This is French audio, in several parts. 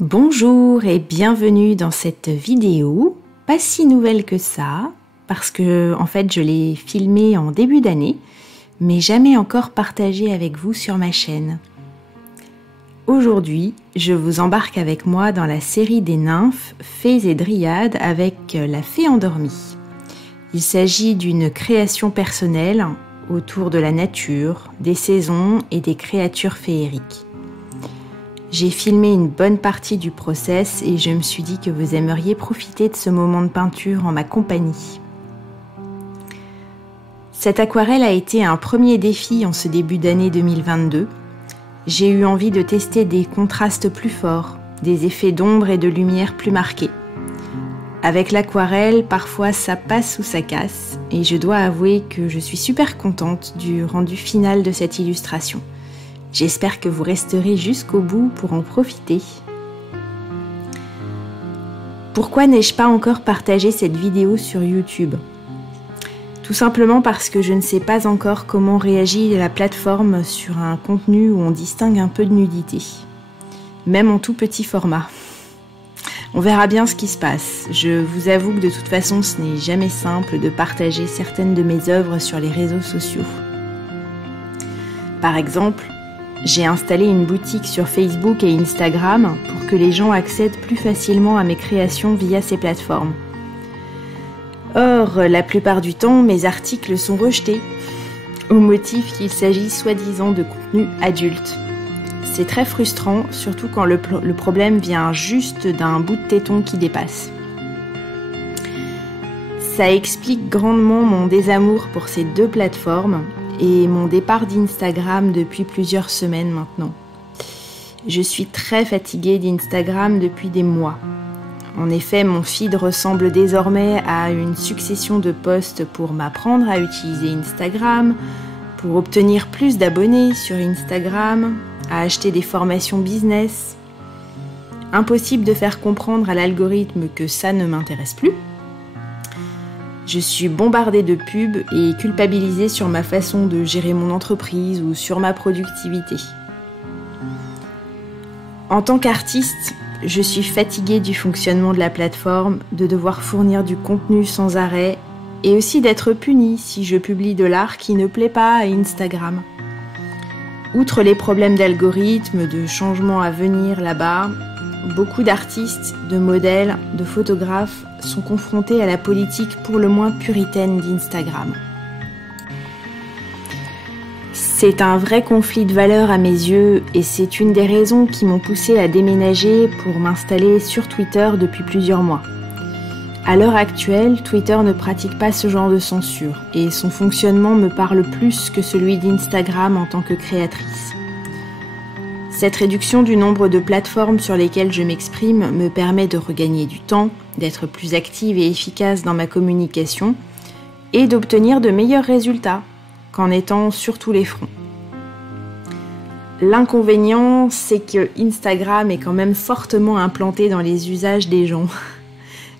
Bonjour et bienvenue dans cette vidéo, pas si nouvelle que ça, parce que en fait je l'ai filmée en début d'année, mais jamais encore partagée avec vous sur ma chaîne. Aujourd'hui, je vous embarque avec moi dans la série des nymphes, fées et dryades avec la fée endormie. Il s'agit d'une création personnelle autour de la nature, des saisons et des créatures féeriques. J'ai filmé une bonne partie du process et je me suis dit que vous aimeriez profiter de ce moment de peinture en ma compagnie. Cette aquarelle a été un premier défi en ce début d'année 2022. J'ai eu envie de tester des contrastes plus forts, des effets d'ombre et de lumière plus marqués. Avec l'aquarelle, parfois ça passe ou ça casse, et je dois avouer que je suis super contente du rendu final de cette illustration. J'espère que vous resterez jusqu'au bout pour en profiter. Pourquoi n'ai-je pas encore partagé cette vidéo sur YouTube ? Tout simplement parce que je ne sais pas encore comment réagit la plateforme sur un contenu où on distingue un peu de nudité, même en tout petit format. On verra bien ce qui se passe. Je vous avoue que de toute façon, ce n'est jamais simple de partager certaines de mes œuvres sur les réseaux sociaux. Par exemple, j'ai installé une boutique sur Facebook et Instagram pour que les gens accèdent plus facilement à mes créations via ces plateformes. Or, la plupart du temps, mes articles sont rejetés, au motif qu'il s'agit soi-disant de contenu adulte. C'est très frustrant, surtout quand le problème vient juste d'un bout de téton qui dépasse. Ça explique grandement mon désamour pour ces deux plateformes et mon départ d'Instagram depuis plusieurs semaines maintenant. Je suis très fatiguée d'Instagram depuis des mois. En effet, mon feed ressemble désormais à une succession de posts pour m'apprendre à utiliser Instagram, pour obtenir plus d'abonnés sur Instagram, à acheter des formations business. Impossible de faire comprendre à l'algorithme que ça ne m'intéresse plus. Je suis bombardée de pubs et culpabilisée sur ma façon de gérer mon entreprise ou sur ma productivité. En tant qu'artiste, je suis fatiguée du fonctionnement de la plateforme, de devoir fournir du contenu sans arrêt et aussi d'être punie si je publie de l'art qui ne plaît pas à Instagram. Outre les problèmes d'algorithme, de changements à venir là-bas, beaucoup d'artistes, de modèles, de photographes sont confrontés à la politique pour le moins puritaine d'Instagram. C'est un vrai conflit de valeurs à mes yeux et c'est une des raisons qui m'ont poussée à déménager pour m'installer sur Twitter depuis plusieurs mois. À l'heure actuelle, Twitter ne pratique pas ce genre de censure et son fonctionnement me parle plus que celui d'Instagram en tant que créatrice. Cette réduction du nombre de plateformes sur lesquelles je m'exprime me permet de regagner du temps, d'être plus active et efficace dans ma communication et d'obtenir de meilleurs résultats qu'en étant sur tous les fronts. L'inconvénient, c'est que Instagram est quand même fortement implanté dans les usages des gens.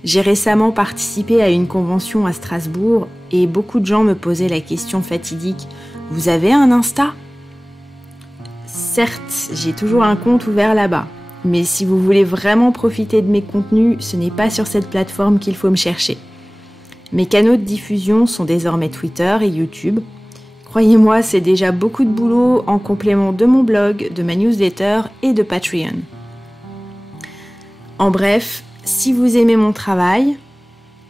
J'ai récemment participé à une convention à Strasbourg et beaucoup de gens me posaient la question fatidique « Vous avez un Insta ?» Certes, j'ai toujours un compte ouvert là-bas, mais si vous voulez vraiment profiter de mes contenus, ce n'est pas sur cette plateforme qu'il faut me chercher. Mes canaux de diffusion sont désormais Twitter et YouTube. Croyez-moi, c'est déjà beaucoup de boulot en complément de mon blog, de ma newsletter et de Patreon. En bref, si vous aimez mon travail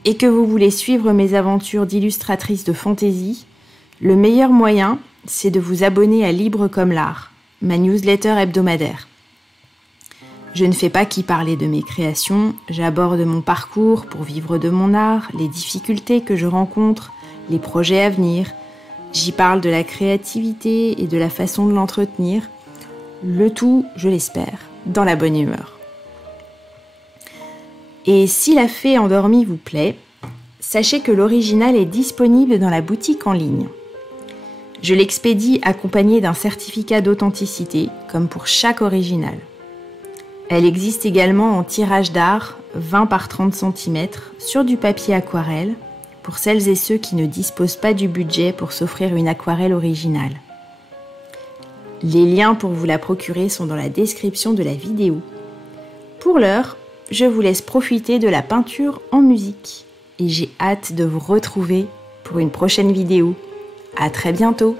et que vous voulez suivre mes aventures d'illustratrice de fantaisie, le meilleur moyen, c'est de vous abonner à Libre comme l'art, ma newsletter hebdomadaire. Je ne fais pas qu'y parler de mes créations, j'aborde mon parcours pour vivre de mon art, les difficultés que je rencontre, les projets à venir. J'y parle de la créativité et de la façon de l'entretenir, le tout, je l'espère, dans la bonne humeur. Et si la fée endormie vous plaît, sachez que l'original est disponible dans la boutique en ligne. Je l'expédie accompagné d'un certificat d'authenticité, comme pour chaque original. Elle existe également en tirage d'art 20 par 30 cm sur du papier aquarelle, pour celles et ceux qui ne disposent pas du budget pour s'offrir une aquarelle originale. Les liens pour vous la procurer sont dans la description de la vidéo. Pour l'heure, je vous laisse profiter de la peinture en musique et j'ai hâte de vous retrouver pour une prochaine vidéo. À très bientôt!